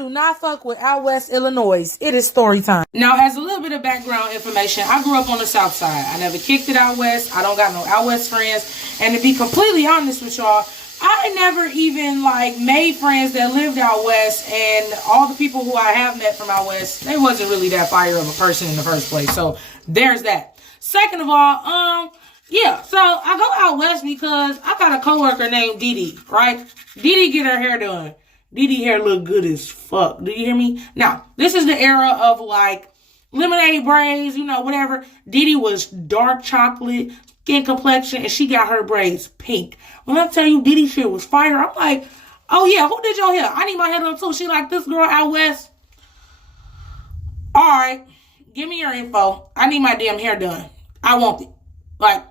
do not fuck with out west Illinois. It is story time. Now, as a little bit of background information, I grew up on the south side. I never kicked it out west. I don't got no out west friends. And to be completely honest with y'all, I never even like made friends that lived out west, and all the people who I have met from out west, they wasn't really that fire of a person in the first place. So there's that. Second of all, yeah, so I go out west because I got a coworker named Dee, right? Dee get her hair done. Dee hair look good as fuck. Do you hear me? Now, this is the era of like lemonade braids, you know, whatever. Dee was dark chocolate skin complexion, and she got her braids pink. When I tell you Dee shit was fire, I'm like, oh yeah, who did your hair? I need my hair done too. She like, this girl out west. All right, give me your info. I need my damn hair done. I want it. Like,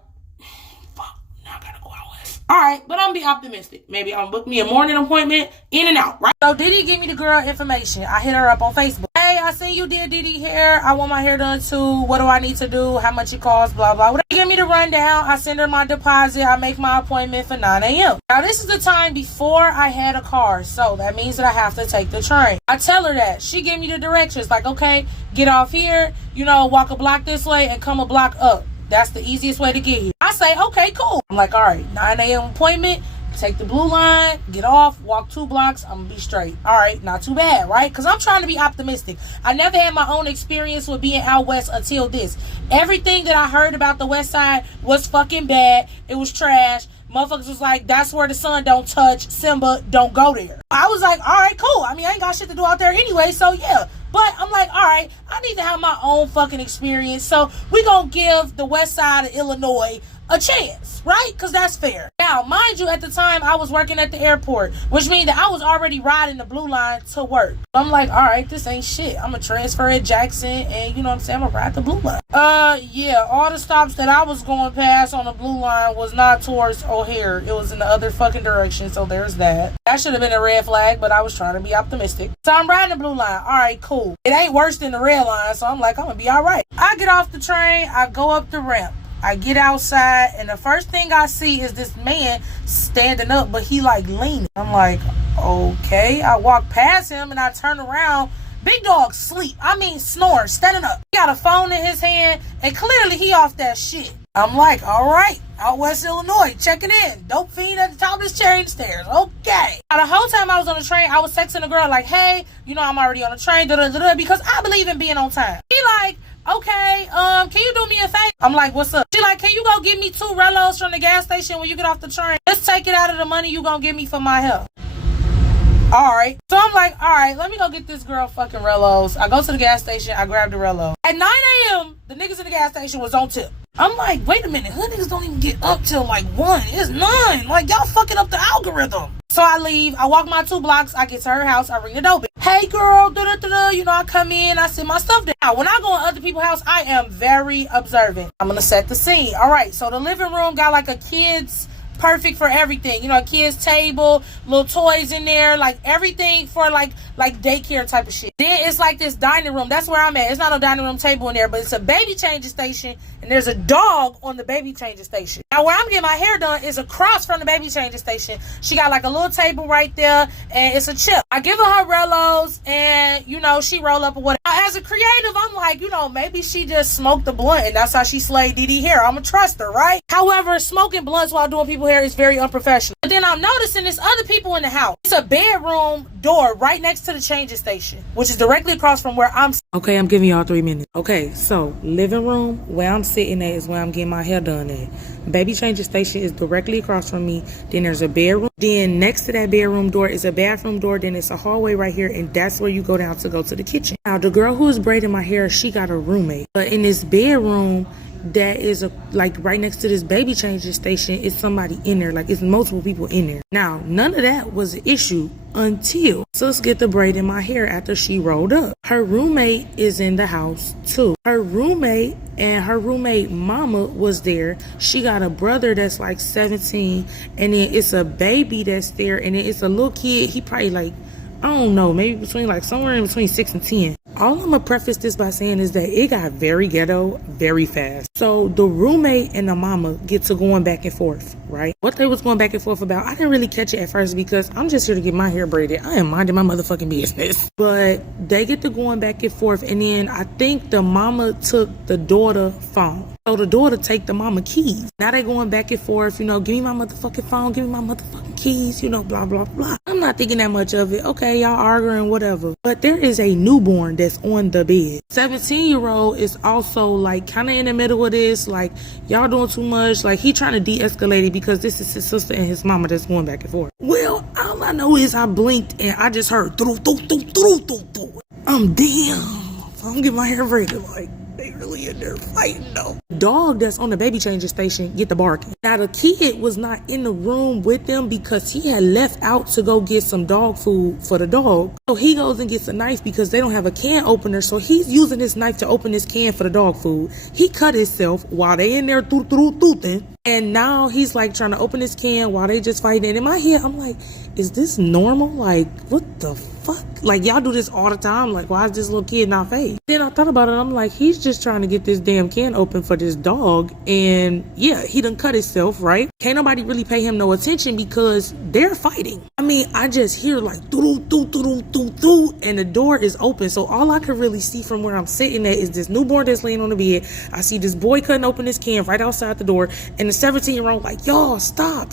fuck, now I gotta go out west. All right, but I'm gonna be optimistic. Maybe I'm gonna book me a morning appointment, in and out, right? So Dee give me the girl information. I hit her up on Facebook. Hey, I seen you did Dee hair. I want my hair done too. What do I need to do? How much it costs? Blah, blah. They give me the rundown. I send her my deposit. I make my appointment for 9 a.m. Now, this is the time before I had a car. So that means that I have to take the train. I tell her that. She gave me the directions. Like, okay, get off here, you know, walk a block this way and come a block up. That's the easiest way to get here. I say, okay, cool. I'm like, all right, 9 a.m. appointment. Take the blue line, get off, walk 2 blocks, I'm gonna be straight. All right, not too bad, right? Because I'm trying to be optimistic. I never had my own experience with being out west until this. Everything that I heard about the west side was fucking bad. It was trash. Motherfuckers was like, that's where the sun don't touch. Simba, don't go there. I was like, all right, cool. I mean, I ain't got shit to do out there anyway, so yeah. But I'm like, all right, I need to have my own fucking experience. So we gonna give the west side of Illinois a chance, right? Because that's fair. Now, mind you, at the time, I was working at the airport, which means that I was already riding the blue line to work. I'm like, all right, this ain't shit. I'm going to transfer at Jackson, and you know what I'm saying? I'm going to ride the blue line. Yeah, all the stops that I was going past on the blue line was not towards O'Hare. It was in the other fucking direction, so there's that. That should have been a red flag, but I was trying to be optimistic. So I'm riding the blue line. All right, cool. It ain't worse than the red line, so I'm like, I'm going to be all right. I get off the train. I go up the ramp. I get outside, and the first thing I see is this man standing up, but he like leaning. I'm like, okay. I walk past him, and I turn around. Big dog sleep. I mean, snoring, standing up. He got a phone in his hand, and clearly he off that shit. I'm like, all right, out west Illinois, checking in. Dope fiend at the top of this train stairs. Okay. Now, the whole time I was on the train, I was texting the girl like, hey, you know, I'm already on the train, because I believe in being on time. He like, okay, can you do me a favor? I'm like, what's up? She like, can you go get me 2 Rellos from the gas station when you get off the train? Just take it out of the money you gonna give me for my help. All right. So I'm like, all right, let me go get this girl fucking Rellos. I go to the gas station. I grab the Rello. At 9 a.m., the niggas in the gas station was on tip. I'm like, wait a minute. Hood niggas don't even get up till like 1. It's 9. Like, y'all fucking up the algorithm. So I leave. I walk my 2 blocks. I get to her house. I ring the doorbell. Hey, girl. You know, I come in. I sit my stuff down. Now, when I go in other people's house, I am very observant. I'm going to set the scene. All right. So the living room got like a kid's perfect for everything. You know, a kid's table, little toys in there, like everything for like daycare type of shit. Then it's like this dining room. That's where I'm at. It's not a dining room table in there, but it's a baby changing station, and there's a dog on the baby changing station. Now, where I'm getting my hair done is across from the baby changing station. She got like a little table right there, and it's a chip. I give her Rellos, and you know, she roll up or whatever. Now, as a creative, I'm like, you know, maybe she just smoked the blunt, and that's how she slayed Dee hair. I'm gonna trust her, right? However, smoking blunts while doing people's hair is very unprofessional. But then I'm noticing there's other people in the house. It's a bedroom door right next to the changing station, which is directly across from where I'm. Okay, I'm giving y'all 3 minutes. Okay, so living room where I'm sitting at is where I'm getting my hair done at. Baby changing station is directly across from me. Then there's a bedroom. Then next to that bedroom door is a bathroom door. Then it's a hallway right here, and that's where you go down to go to the kitchen. Now, the girl who is braiding my hair, she got a roommate. But in this bedroom that is like right next to this baby changing station, is somebody in there. Like, it's multiple people in there. Now, none of that was an issue until sis get the braid in my hair after she rolled up. Her roommate is in the house too. Her roommate and her roommate mama was there. She got a brother that's like 17, and then it's a baby that's there, and then it's a little kid. He probably like I don't know, maybe between like somewhere in between 6 and 10. All I'm gonna preface this by saying is that it got very ghetto very fast. So the roommate and the mama get to going back and forth, right? What they was going back and forth about, I didn't really catch it at first because I'm just here to get my hair braided. I am minding my motherfucking business. But they get to going back and forth, and then I think the mama took the daughter phone. So the daughter take the mama keys. Now they going back and forth, you know, give me my motherfucking phone, give me my motherfucking keys, you know, blah, blah, blah. I'm not thinking that much of it. Okay, y'all arguing, whatever. But there is a newborn that's on the bed. 17-year-old is also like kind of in the middle of this, like y'all doing too much. Like he trying to de-escalate it because this is his sister and his mama that's going back and forth. Well, all I know is I blinked and I just heard through. I'm damn. I'm getting my hair braided like. They really in there fighting though. Dog that's on the baby changing station get the barking. Now the kid was not in the room with them because he had left out to go get some dog food for the dog. So he goes and gets a knife because they don't have a can opener. So he's using this knife to open this can for the dog food. He cut himself while they in there toothin'. And now he's like trying to open this can while they just fighting. And in my head, I'm like, is this normal? Like, what the fuck? Like, y'all do this all the time? Like, why is this little kid not fazed? Then I thought about it. I'm like, he's just trying to get this damn can open for this dog. And yeah, he done cut himself, right? Can't nobody really pay him no attention because they're fighting. I mean, I just hear like, doo doo doo doo doo, and the door is open. So all I could really see from where I'm sitting at is this newborn that's laying on the bed. I see this boy cutting open this can right outside the door. And the 17-year-old like, y'all, stop.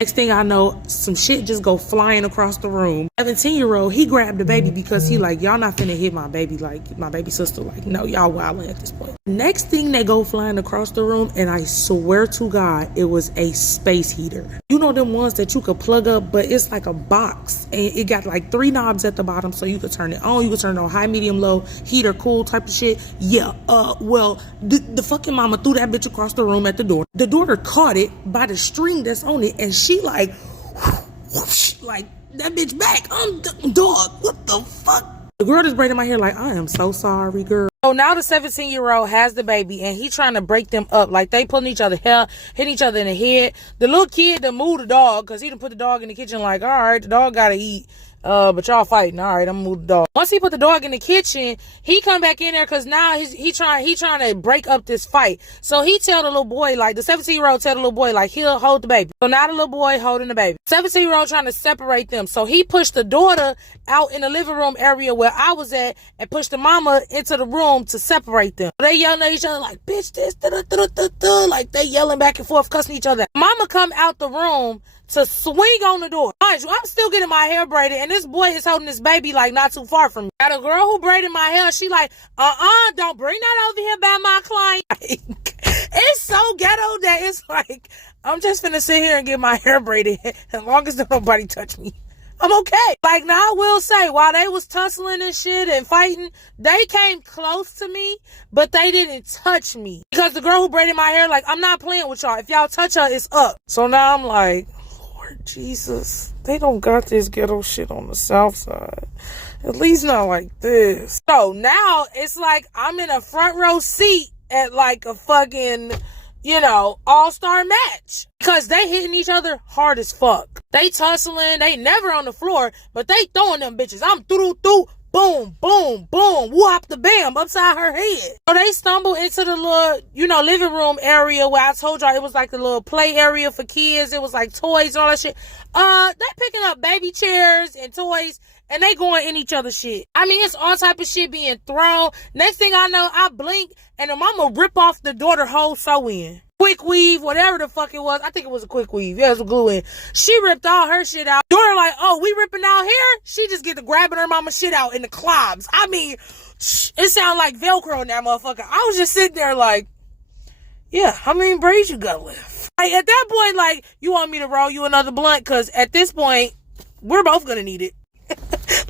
Next thing I know, some shit just go flying across the room. 17-year-old, he grabbed the baby because he like, y'all not finna hit my baby, like my baby sister. Like, no, y'all wildin' at this point. Next thing they go flying across the room, and I swear to God, it was a space heater. You know them ones that you could plug up, but it's like a box, and it got like 3 knobs at the bottom, so you could turn it on. You could turn it on high, medium, low, heater, cool type of shit. Yeah, well, the fucking mama threw that bitch across the room at the door. The daughter caught it by the string that's on it, and she like, whoosh, like that bitch back. I'm dog. What the fuck? The girl that's braiding my hair like, I am so sorry, girl. So now the 17-year-old has the baby and he trying to break them up. Like they pulling each other hair, hitting each other in the head. The little kid done moved the dog because he done put the dog in the kitchen like, all right, the dog gotta eat. But y'all fighting. All right, I'm gonna move the dog. Once he put the dog in the kitchen, he come back in there because now he trying to break up this fight. So he tell the little boy, like the 17-year-old tell the little boy, like he'll hold the baby. So now the little boy holding the baby. 17-year-old trying to separate them. So he pushed the daughter out in the living room area where I was at and pushed the mama into the room to separate them. They yelling at each other like, bitch, this, like they yelling back and forth, cussing each other. Mama come out the room to swing on the door. Mind you, I'm still getting my hair braided, and this boy is holding this baby like not too far from me. Now the girl who braided my hair, she like, don't bring that over here by my client. It's so ghetto that it's like, I'm just finna sit here and get my hair braided as long as nobody touch me. I'm okay. Like, now I will say, while they was tussling and shit and fighting, they came close to me, but they didn't touch me. Because the girl who braided my hair, like, I'm not playing with y'all. If y'all touch her, it's up. So now I'm like, Lord Jesus, they don't got this ghetto shit on the south side. At least not like this. So now it's like I'm in a front row seat at like a fucking, all-star match. Because they hitting each other hard as fuck. They tussling, they never on the floor, but they throwing them bitches. I'm through, boom, boom, boom, whoop the bam, upside her head. So they stumble into the little, living room area where I told y'all it was like a little play area for kids. It was like toys and all that shit. They picking up baby chairs and toys, and they going in each other's shit. I mean, it's all type of shit being thrown. Next thing I know, I blink, and the mama rip off the daughter whole sew-in. Quick weave, whatever the fuck it was. I think it was a quick weave. Yeah, it was a glue in. She ripped all her shit out. Daughter like, oh, we ripping out here? She just get to grabbing her mama shit out in the clobs. I mean, it sounded like Velcro in that motherfucker. I was just sitting there like, yeah, how many braids you got left? Like, at that point, like, you want me to roll you another blunt? Because at this point, we're both going to need it.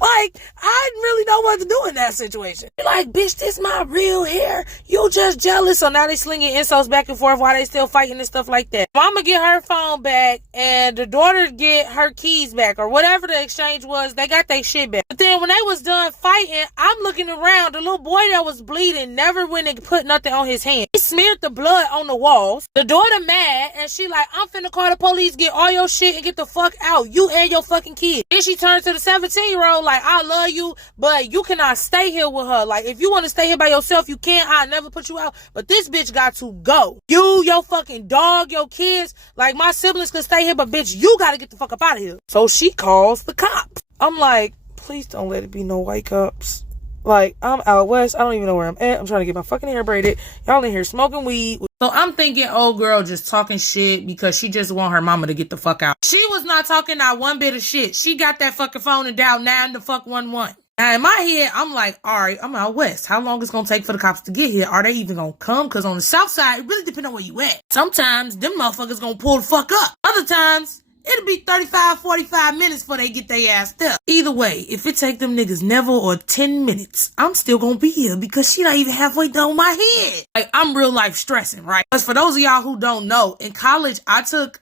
Like, I didn't really know what to do in that situation. Like, bitch, this my real hair. You just jealous. So now they slinging insults back and forth while they still fighting and stuff like that. Mama get her phone back and the daughter get her keys back or whatever the exchange was. They got their shit back. But then when they was done fighting, I'm looking around. The little boy that was bleeding never went and put nothing on his hand. He smeared the blood on the walls. The daughter mad and she like, I'm finna call the police, get all your shit and get the fuck out. You and your fucking kid. Then she turns to the 17-year-old like, I love you, but you cannot stay here with her. Like, if you want to stay here by yourself, you can. I'll never put you out. But this bitch got to go. You, your fucking dog, your kids, like my siblings could stay here, but bitch, you gotta get the fuck up out of here. So she calls the cops. I'm like, please don't let it be no white cops. Like, I'm out west. I don't even know where I'm at. I'm trying to get my fucking hair braided. Y'all in here smoking weed. So I'm thinking old girl just talking shit because she just want her mama to get the fuck out. She was not talking not one bit of shit. She got that fucking phone and dialed 911. Now in my head, I'm like, all right, I'm out west. How long it's gonna take for the cops to get here? Are they even gonna come? Because on the south side, it really depends on where you at. Sometimes them motherfuckers gonna pull the fuck up. Other times, it'll be 35, 45 minutes before they get their ass up. Either way, if it take them niggas never or 10 minutes, I'm still gonna be here because she not even halfway done with my head. Like, I'm real life stressing, right? Because for those of y'all who don't know, in college, I took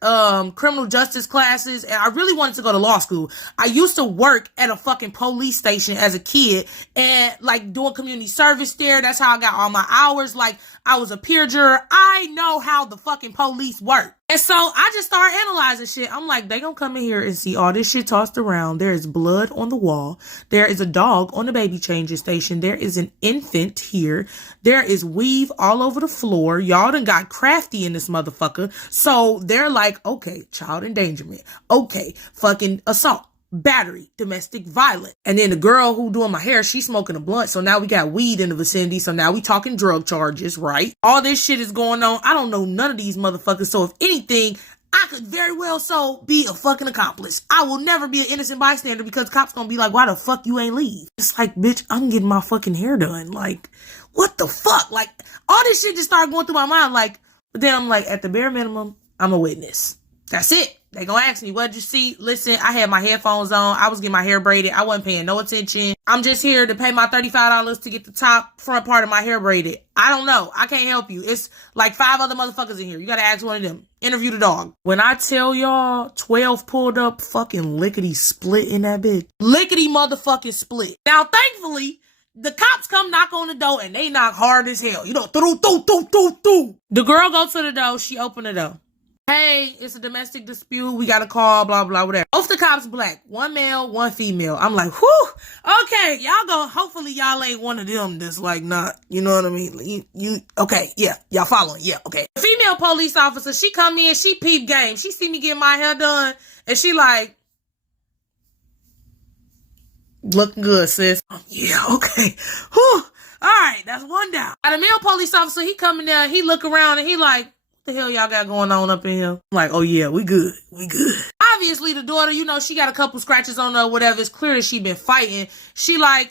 criminal justice classes and I really wanted to go to law school. I used to work at a fucking police station as a kid and like doing community service there. That's how I got all my hours. Like, I was a peer juror. I know how the fucking police work. And so I just started analyzing shit. I'm like, they gonna come in here and see all this shit tossed around. There is blood on the wall. There is a dog on the baby changing station. There is an infant here. There is weave all over the floor. Y'all done got crafty in this motherfucker. So they're like, okay, child endangerment. Okay, fucking assault. Battery, domestic violence. And then the girl who doing my hair, she's smoking a blunt. So now we got weed in the vicinity. So now we talking drug charges, right? All this shit is going on. I don't know none of these motherfuckers. So if anything, I could very well so be a fucking accomplice. I will never be an innocent bystander because cops gonna be like, why the fuck you ain't leave? It's like, bitch, I'm getting my fucking hair done. Like, what the fuck? Like, all this shit just started going through my mind. Like, but then I'm like, at the bare minimum, I'm a witness. That's it. They gonna ask me, what'd you see? Listen, I had my headphones on. I was getting my hair braided. I wasn't paying no attention. I'm just here to pay my $35 to get the top front part of my hair braided. I don't know. I can't help you. It's like 5 other motherfuckers in here. You gotta ask one of them. Interview the dog. When I tell y'all 12 pulled up, fucking lickety split in that bitch. Lickety motherfucking split. Now, thankfully, the cops come knock on the door and they knock hard as hell. You know, through. The girl go to the door. She open the door. Hey, it's a domestic dispute. We got a call, blah, blah, whatever. Both the cops black. 1 male, 1 female. I'm like, whew, okay, y'all go. Hopefully y'all ain't one of them that's like not, you know what I mean? You okay, yeah, y'all following, yeah, okay. The female police officer, she come in, she peep game. She see me get my hair done, and she like, looking good, sis. Yeah, okay. Whew. All right, that's 1 down. And the male police officer, he coming down, he look around, and he like, the hell y'all got going on up in here? I'm like, oh yeah, we good. Obviously the daughter, you know, she got a couple scratches on her, whatever. It's clear that she been fighting. She like,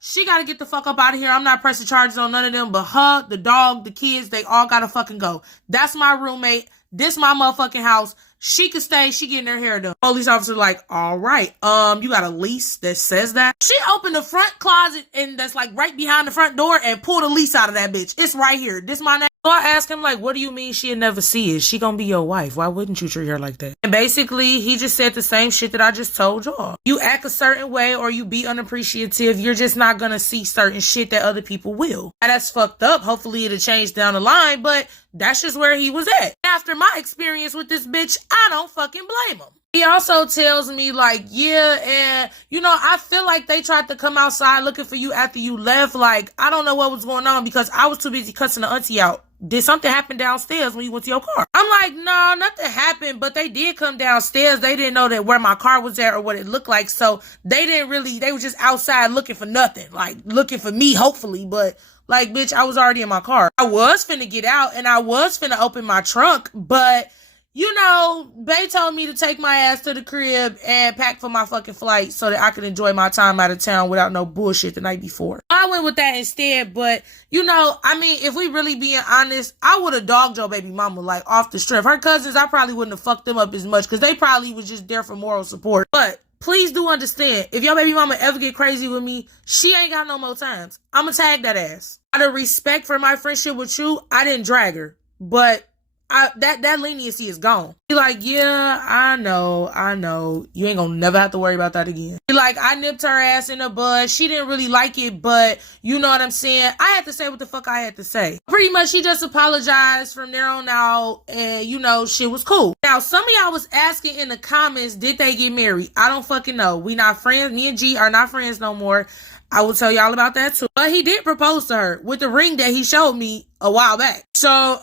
she gotta get the fuck up out of here. I'm not pressing charges on none of them, but her, the dog, the kids, they all gotta fucking go. That's my roommate. This my motherfucking house. She could stay. She getting her hair done. Police officer like, all right. You got a lease that says that? She opened the front closet and that's like right behind the front door and pulled a lease out of that bitch. It's right here. This my name. So I asked him like, what do you mean she'll never see it? She gonna be your wife. Why wouldn't you treat her like that? And basically, he just said the same shit that I just told y'all. You act a certain way or you be unappreciative, you're just not gonna see certain shit that other people will. And that's fucked up. Hopefully it'll change down the line, but that's just where he was at. After my experience with this bitch, I don't fucking blame him. He also tells me like, yeah, and you know, I feel like they tried to come outside looking for you after you left. Like, I don't know what was going on because I was too busy cussing the auntie out. Did something happen downstairs when you went to your car? I'm like, no, nothing happened, but they did come downstairs. They didn't know that where my car was at or what it looked like. So they were just outside looking for nothing, like looking for me, hopefully. But like, bitch, I was already in my car. I was finna get out and I was finna open my trunk, but you know, Bay told me to take my ass to the crib and pack for my fucking flight so that I could enjoy my time out of town without no bullshit the night before. I went with that instead, but, you know, I mean, if we really being honest, I would have dogged your baby mama, like, off the strip. Her cousins, I probably wouldn't have fucked them up as much because they probably was just there for moral support. But please do understand, if your baby mama ever get crazy with me, she ain't got no more times. I'ma tag that ass. Out of respect for my friendship with you, I didn't drag her. But that leniency is gone. Be like, yeah, I know. You ain't gonna never have to worry about that again. Be like, I nipped her ass in the bud. She didn't really like it, but you know what I'm saying? I had to say what the fuck I had to say. Pretty much, she just apologized from there on out, and you know, shit was cool. Now, some of y'all was asking in the comments, did they get married? I don't fucking know. We not friends. Me and G are not friends no more. I will tell y'all about that too. But he did propose to her with the ring that he showed me a while back. So,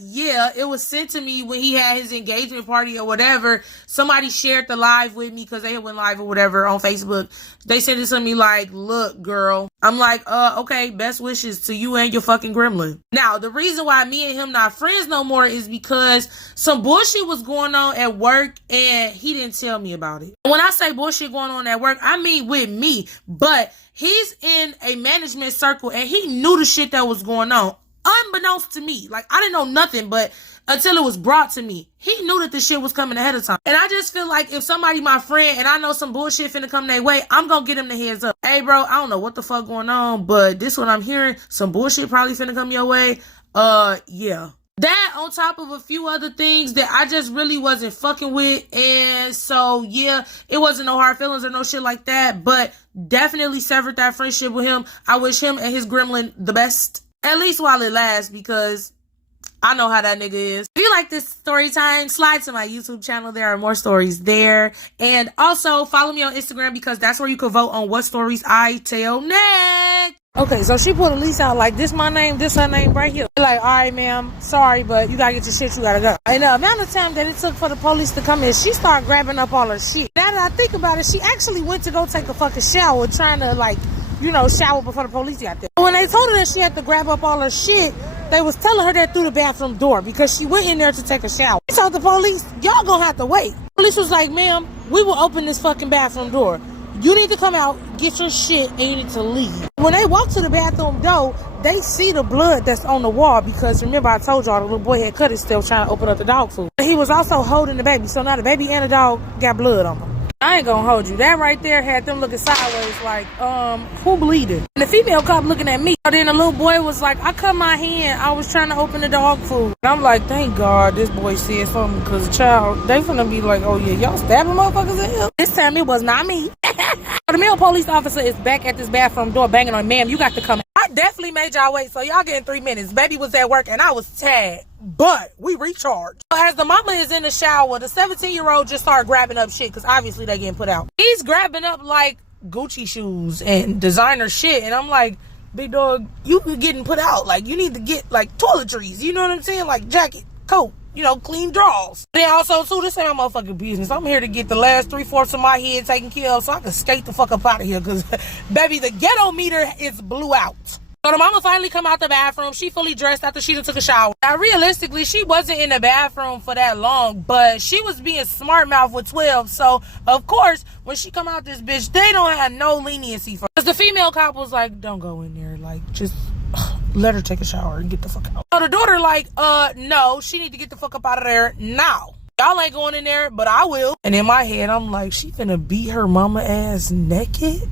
yeah, it was sent to me when he had his engagement party or whatever. Somebody shared the live with me because they went live or whatever on Facebook. They sent it to me like, look, girl. I'm like, okay, best wishes to you and your fucking gremlin. Now, the reason why me and him not friends no more is because some bullshit was going on at work and he didn't tell me about it. When I say bullshit going on at work, I mean with me, but he's in a management circle and he knew the shit that was going on. Unbeknownst to me. Like, I didn't know nothing, but until it was brought to me, he knew that the shit was coming ahead of time. And I just feel like if somebody my friend and I know some bullshit finna come their way, I'm gonna get him the heads up. Hey, bro, I don't know what the fuck going on, but this what I'm hearing. Some bullshit probably finna come your way. Yeah. That on top of a few other things that I just really wasn't fucking with. And so, yeah, it wasn't no hard feelings or no shit like that, but definitely severed that friendship with him. I wish him and his gremlin the best. At least while it lasts, because I know how that nigga is. If you like this story time, slide to my YouTube channel. There are more stories there. And also follow me on Instagram because that's where you can vote on what stories I tell next. Okay, so she put a lease out like, this my name, this her name right here. Like, all right, ma'am, sorry, but you gotta get your shit, you gotta go. And the amount of time that it took for the police to come in, she started grabbing up all her shit. Now that I think about it, she actually went to go take a fucking shower, trying to like, you know, shower before the police got there. When they told her that she had to grab up all her shit, they was telling her that through the bathroom door because she went in there to take a shower. She told the police, y'all gonna have to wait. Police was like, ma'am, we will open this fucking bathroom door. You need to come out, get your shit, and you need to leave. When they walk to the bathroom door, they see the blood that's on the wall because remember I told y'all the little boy had cut himself trying to open up the dog food. He was also holding the baby, so now the baby and the dog got blood on them. I ain't gonna hold you. That right there had them looking sideways like, who bleeding? And the female cop looking at me. And then the little boy was like, I cut my hand. I was trying to open the dog food. And I'm like, thank God this boy said something because the child, they finna be like, oh yeah, y'all stabbing motherfuckers in here. This time it was not me. The male police officer is back at this bathroom door banging on, ma'am, you got to come. I definitely made y'all wait, so y'all getting 3 minutes. Baby was at work and I was tagged, but we recharged. So as the mama is in the shower, the 17-year-old just started grabbing up shit because obviously they getting put out. He's grabbing up like Gucci shoes and designer shit, and I'm like, big dog, you getting put out. Like, you need to get like toiletries, you know what I'm saying? Like jacket, coat, you know, clean drawers. Then also too, this ain't my motherfucking business. I'm here to get the last 3/4 of my head taken care of so I can skate the fuck up out of here because baby, the ghetto meter is blew out. So the mama finally come out the bathroom. She fully dressed after she done took a shower. Now, realistically, she wasn't in the bathroom for that long, but she was being smart mouth with 12. So, of course, when she come out this bitch, they don't have no leniency for her. Because the female cop was like, don't go in there. Like, just let her take a shower and get the fuck out. So the daughter like, no, she need to get the fuck up out of there now. Y'all ain't going in there, but I will. And in my head, I'm like, she finna beat her mama ass naked?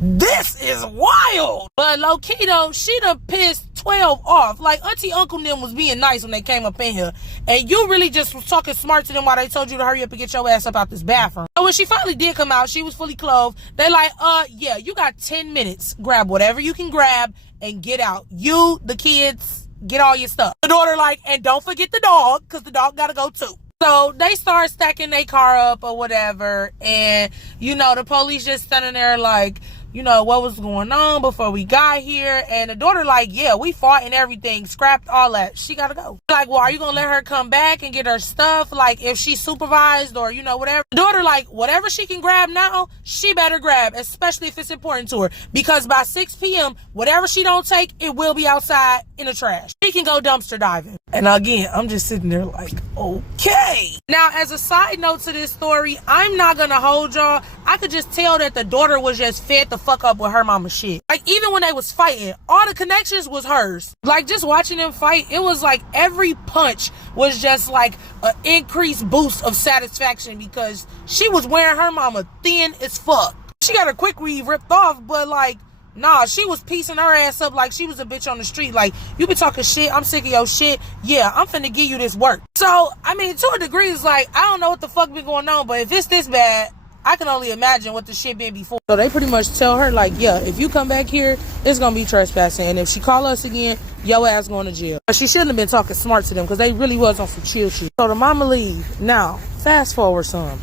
This is wild. But low key though, she done pissed 12 off. Like auntie uncle them was being nice when they came up in here, and you really just was talking smart to them while they told you to hurry up and get your ass up out this bathroom. So when she finally did come out, she was fully clothed. They like, yeah, you got 10 minutes. Grab whatever you can grab and get out. You, the kids, get all your stuff. The daughter like, and don't forget the dog, because the dog gotta go too. So they start stacking their car up or whatever, and you know the police just standing there like, you know, what was going on before we got here. And the daughter like, yeah, we fought and everything, scrapped all that, she gotta go. Like, well, are you gonna let her come back and get her stuff, like if she's supervised or you know whatever? The daughter like, whatever she can grab now, she better grab, especially if it's important to her, because by 6 p.m. whatever she don't take, it will be outside in the trash. She can go dumpster diving. And again, I'm just sitting there like, okay. Now, as a side note to this story, I'm not gonna hold y'all. I could just tell that the daughter was just fed the fuck up with her mama shit. Like, even when they was fighting, all the connections was hers. Like, just watching them fight, it was like every punch was just like an increased boost of satisfaction because she was wearing her mama thin as fuck. She got her quick weave ripped off, but like, nah, she was piecing her ass up like she was a bitch on the street. Like, you been talking shit, I'm sick of your shit. Yeah, I'm finna give you this work. So, I mean, to a degree, it's like, I don't know what the fuck been going on, but if it's this bad, I can only imagine what the shit been before. So they pretty much tell her, like, yeah, if you come back here, it's gonna be trespassing. And if she call us again, your ass going to jail. But she shouldn't have been talking smart to them because they really was on some chill shit. So the mama leave. Now, fast forward some.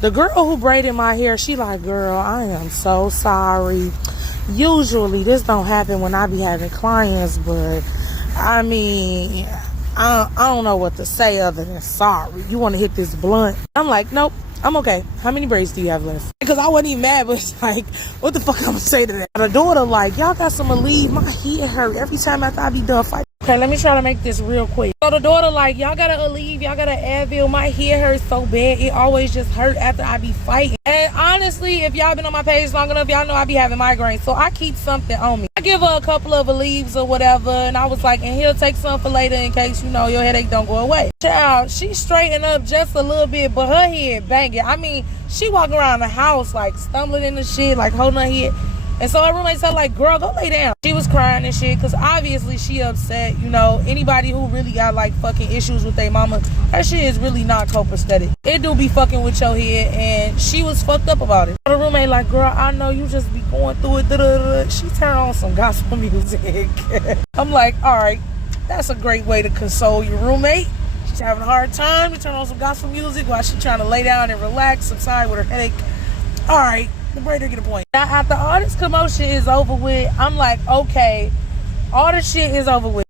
The girl who braided my hair, she like, girl, I am so sorry. Usually this don't happen when I be having clients, but I mean, I don't know what to say other than sorry. You want to hit this blunt? I'm like, nope, I'm okay. How many braids do you have left? Because I wasn't even mad, but it's like, what the fuck I'm gonna say to that? The daughter like, y'all got some leave. My head hurt every time after I be done fighting. Okay, let me try to make this real quick. So the daughter like, y'all gotta Aleve, y'all gotta Advil. My head hurts so bad. It always just hurt after I be fighting. And honestly, if y'all been on my page long enough, y'all know I be having migraines. So I keep something on me. I give her a couple of Aleves or whatever. And I was like, and he'll take some for later in case, you know, your headache don't go away. Child, she straightened up just a little bit, but her head banging. I mean, she walking around the house like stumbling in the shit, like holding her head. And so her roommate said, like, girl, go lay down. She was crying and shit because obviously she upset. You know, anybody who really got, like, fucking issues with their mama, that shit is really not copacetic. It do be fucking with your head, and she was fucked up about it. The roommate like, girl, I know you just be going through it. Da-da-da. She turned on some gospel music. I'm like, all right, that's a great way to console your roommate. She's having a hard time. You turn on some gospel music while she's trying to lay down and relax, subside with her headache. All right. The braider get a point. Now, after all this commotion is over with, I'm like, okay, all the shit is over with.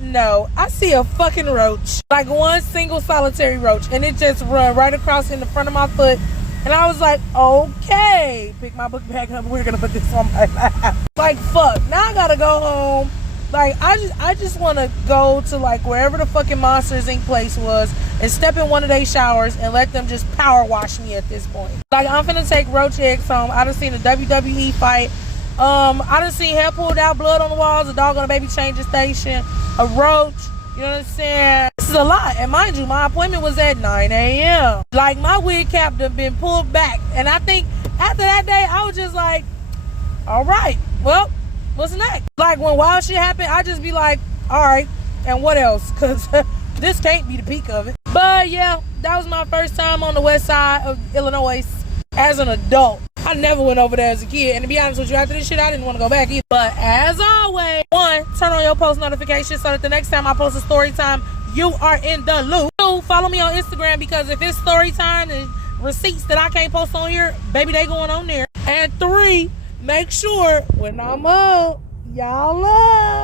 No, I see a fucking roach, like one single solitary roach, and it just run right across in the front of my foot. And I was like, okay, pick my book bag up. We're gonna put this on my lap. Like, fuck. Now I gotta go home. Like, I just want to go to, like, wherever the fucking Monsters Inc. place was and step in one of their showers and let them just power wash me at this point. Like, I'm finna take roach eggs home. I done seen a WWE fight. I done seen hair pulled out, blood on the walls, a dog on a baby changing station, a roach. You know what I'm saying? This is a lot. And mind you, my appointment was at 9 a.m. Like, my wig cap done been pulled back. And I think after that day, I was just like, all right, well, what's next? Like, when wild shit happen, I just be like, all right, and what else? Because this can't be the peak of it. But yeah, that was my first time on the west side of Illinois as an adult. I never went over there as a kid. And to be honest with you, after this shit, I didn't want to go back either. But as always, one, turn on your post notifications so that the next time I post a story time, you are in the loop. Two, follow me on Instagram because if it's story time and receipts that I can't post on here, baby, they going on there. And three, make sure when I'm up, y'all love.